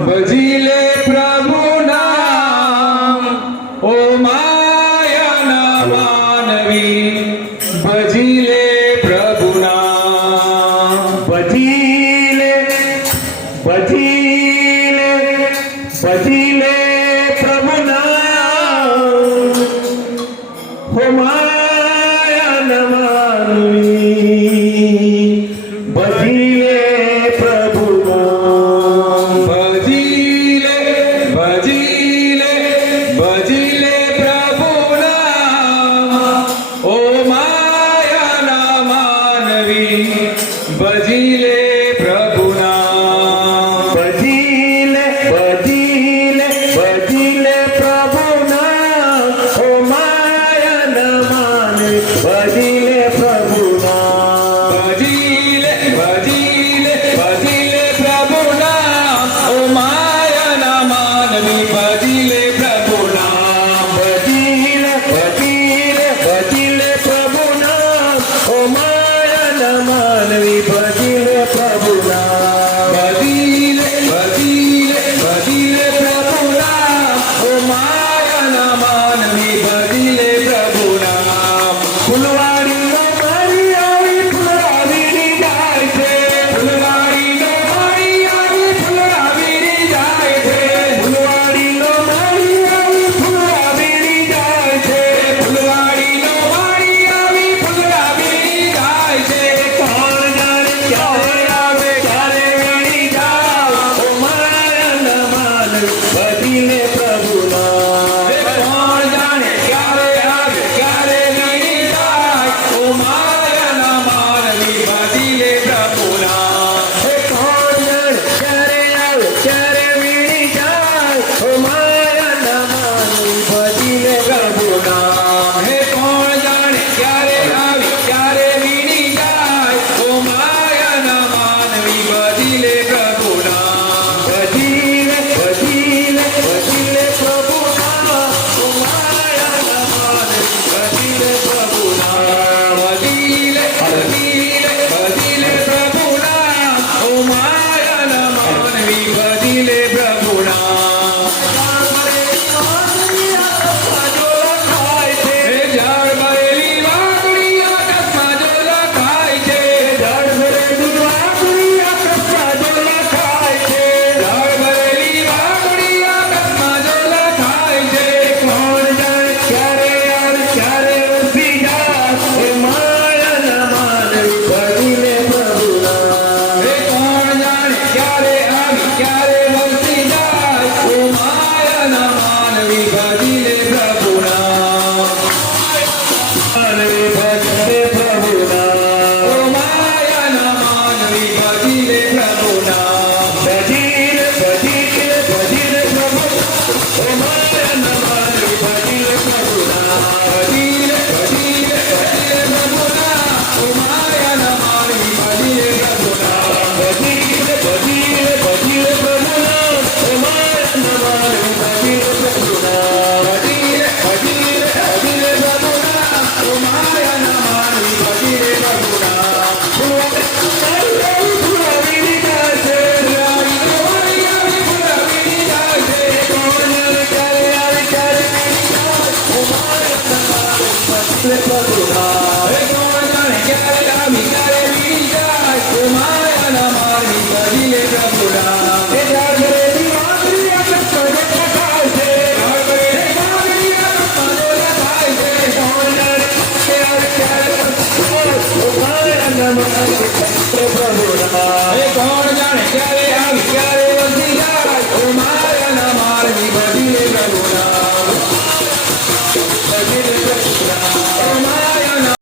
ભજીલે પ્રભુ નામ ઓ માયા ના માનવી ભજીલે પ્રભુ નામ ભજીલે ભજીલે ભજીલે પ્રભુ નામ હો માયા ન માનવી ભજીલે પ્રભુ નામ ભજીલે ભજીલે ભજીલે પ્રભુ નામ ઓ માયા ના માનવી ભજીલે પ્રભુ નામ ભજીલે ભજીલે ભજીલે પ્રભુ નામ હો માયા ન માનવી ભજીલે પ્રભુ નામ ભજીલે ભજીલે ભજીલે પ્રભુ નામ ઓ માયા ના માનવી ભજીલે પ્રભુ નામ ભજીલે ભજીલે ભજીલે પ્રભુ નામ હો માયા ન માનવી ભજીલે પ્રભુ નામ ભજીલે ભજીલે ભજીલે પ્રભુ નામ ઓ માયા ના માનવી ભજીલે પ્રભુ નામ ફૂલવાડીનો મારી આવી ફૂલવાડી જાય છે ફૂલવાડીનો મારી આવી ફૂલવાડી જાય છે ફૂલવાડીનો મારી આવી ફૂલવાડી જાય છે ફૂલવાડીનો મારી આવી ફૂલવાડી જાય છે કોણ જાણે ક્યારે આવે ક્યારે વીણી જાય ઓ માયા ન માનવી ભજીલે પ્રભુ નામ કોણ જાણે ક્યારે આવે ક્યારે વીણી જાય ઓ માયા ના માનવી ભજીલે પ્રભુ નામ કોણ જાણે ક્યારે આવે ક્યારે વીણી જાય ઓ માયા ન માનવી ભજીલે પ્રભુ નામ હે કોણ જાણે ક્યારે આવી ક્યારે વીણી જાય ઓ માયા ના માનવી ભજીલે પ્રભુ નામ ભજીલે ભજીલે ભજીલે પ્રભુ નામ ઓ માયા ન માનવી ભજીલે પ્રભુ નામ ભજીલે ભજીલે ભજીલે પ્રભુ નામ ઓ માયા ના માનવી ભજીલે પ્રભુ નામ હે ઝાડ ભરેલી વાકડી આકાશમાં જો લખાય છે ઝાડ ભરેલી વાકડી આકાશમાં જો લખાય છે કોણ જાણે ક્યારે આવે ક્યારે ઉભી જાય એ માયા ન માનવી ભજીલે પ્રભુ નામ હે કોણ જાણે ક્યારે આવી ક્યારે વસી જાય ઓ માયા ના માનવી ભજીલે પ્રભુ નામ માનવી ભજીલે પ્રભુ નામ ઓ માયા ના માનવી ભજીલે પ્રભુ નામ ભજીલે ભજીલે ભજીલે પ્રભુ ઓ માયા ન માનવી ભજીલે પ્રભુ નામ ભજીલે ભજીલે ભજીલે પ્રભુ નામ ઓ માયા ના માનવી ભજીલે પ્રભુ નામ ભજીલે ભજીલે ભજીલે પ્રભુ નામ ઓ માયા ન માનવી ભજીલે પ્રભુ નામ ભજીલે ભજીલે ભજીલે પ્રભુ નામ ઓ માયા ના માનવી ભજીલે પ્રભુ નામ ફૂલવાડી જાય છે ફૂલવાડીનો મારી આવી ફૂલવાડી જાય છે કોણ જાણે ક્યારે આવે ક્યારે ઓ માયા ન માનવી ભજીલે પ્રભુ નામ હે કોણ જાણે ક્યારે આવી ક્યારે વીણી જાય ઓ માયા ના માનવી ભજીલે પ્રભુ નામ એ ઝાડ ભરેલી વાંદરી આકાશમાં જો લખાય છે ઝાડ ભરેલી વાકડી આકાશમાં જો લખાય છે કોણ જાણે ક્યારે ક્યારે ઓ માયા ન માનવી ભજીલે પ્રભુ નામ હે કોણ જાણે ક્યારે